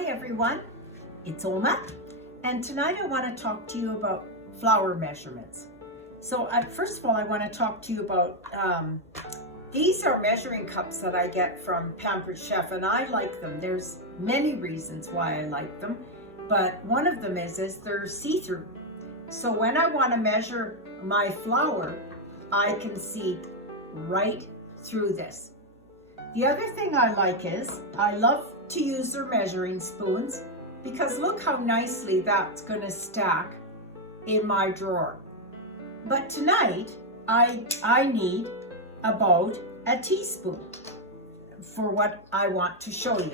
Hi everyone, it's Oma, and tonight I want to talk to you about flour measurements. So first of all, I want to talk to you about, these are measuring cups that I get from Pampered Chef, and I like them. There's many reasons why I like them, but one of them is they're see-through. So when I want to measure my flour, I can see right through this. The other thing I like is, I love to use their measuring spoons because look how nicely that's going to stack in my drawer. But tonight, I need about a teaspoon for what I want to show you.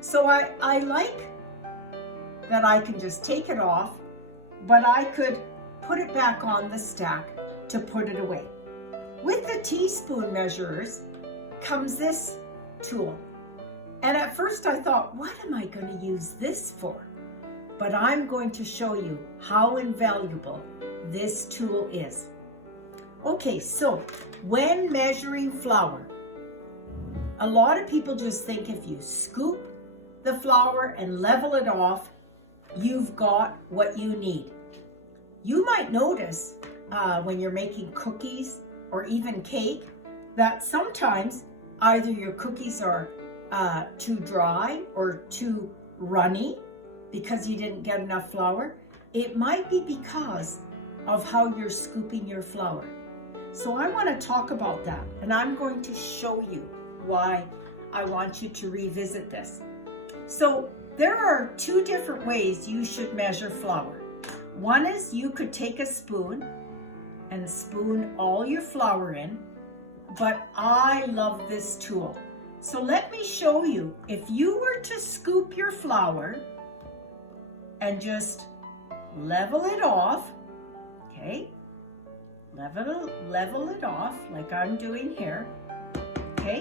So I like that I can just take it off, but I could put it back on the stack to put it away. With the teaspoon measurers comes this tool. And at first I thought, what am I going to use this for? But I'm going to show you how invaluable this tool is. Okay, so when measuring flour, a lot of people just think if you scoop the flour and level it off, you've got what you need. You might notice when you're making cookies or even cake that sometimes either your cookies are too dry or too runny because you didn't get enough flour. It might be because of how you're scooping your flour. So I want to talk about that, and I'm going to show you why I want you to revisit this. So there are two different ways you should measure flour. One is you could take a spoon and spoon all your flour in, but I love this tool. So let me show you, if you were to scoop your flour and just level it off, okay, level it off like I'm doing here, okay,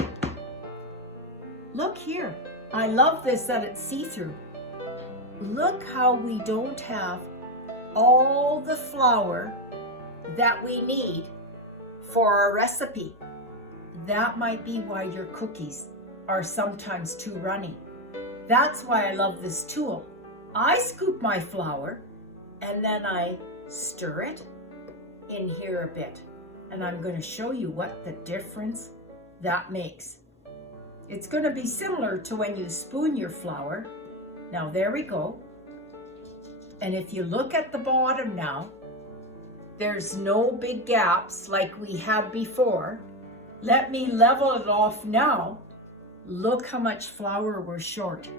look here, I love this that it's see-through. Look how we don't have all the flour that we need for our recipe. That might be why your cookies are sometimes too runny. That's why I love this tool. I scoop my flour and then I stir it in here a bit. And I'm going to show you what the difference that makes. It's going to be similar to when you spoon your flour. Now there we go. And if you look at the bottom now, there's no big gaps like we had before. Let me level it off now. Look how much flour we're short.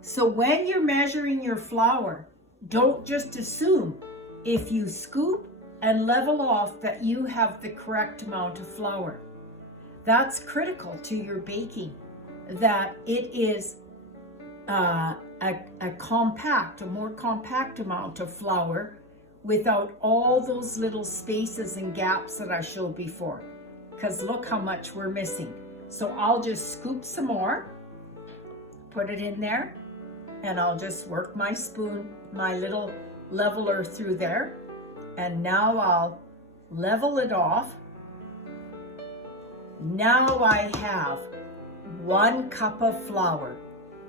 So when you're measuring your flour, don't just assume if you scoop and level off that you have the correct amount of flour. That's critical to your baking, that it is a more compact amount of flour without all those little spaces and gaps that I showed before. Because look how much we're missing. So I'll just scoop some more, put it in there, and I'll just work my spoon, my little leveler through there. And now I'll level it off. Now I have 1 cup of flour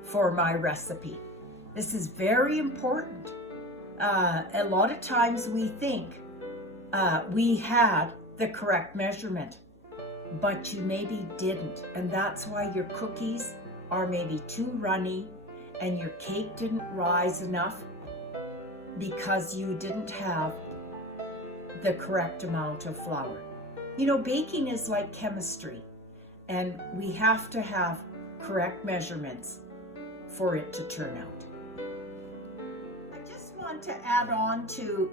for my recipe. This is very important. A lot of times we think we had the correct measurement, but you maybe didn't. And that's why your cookies are maybe too runny and your cake didn't rise enough because you didn't have the correct amount of flour. You know, baking is like chemistry, and we have to have correct measurements for it to turn out. I just want to add on to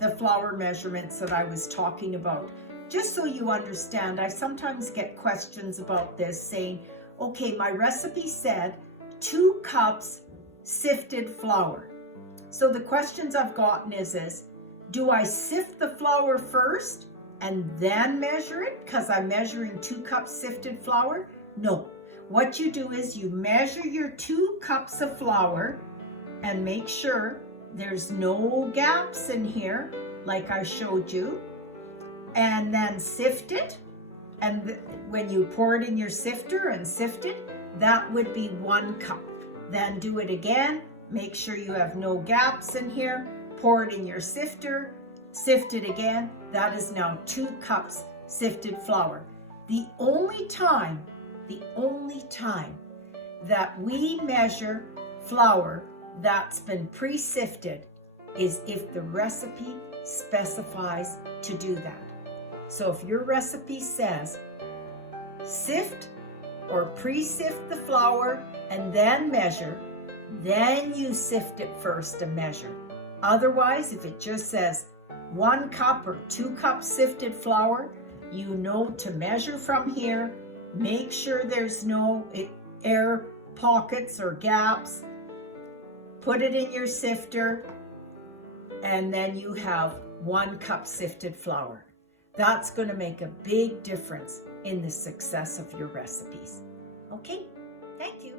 the flour measurements that I was talking about. Just so you understand, I sometimes get questions about this saying, okay, my recipe said 2 cups sifted flour. So the questions I've gotten is do I sift the flour first and then measure it because I'm measuring 2 cups sifted flour? No. What you do is you measure your 2 cups of flour and make sure there's no gaps in here like I showed you. And then sift it, and when you pour it in your sifter and sift it, that would be 1 cup. then do it again. Make sure you have no gaps in here. Pour it in your sifter, sift it again. That is now 2 cups sifted flour. The only time that we measure flour that's been pre-sifted is if the recipe specifies to do that. So if your recipe says sift or pre-sift the flour and then measure, then you sift it first and measure. Otherwise, if it just says 1 cup or 2 cups sifted flour, you know to measure from here. Make sure there's no air pockets or gaps. Put it in your sifter, and then you have 1 cup sifted flour. That's going to make a big difference in the success of your recipes. Okay, thank you.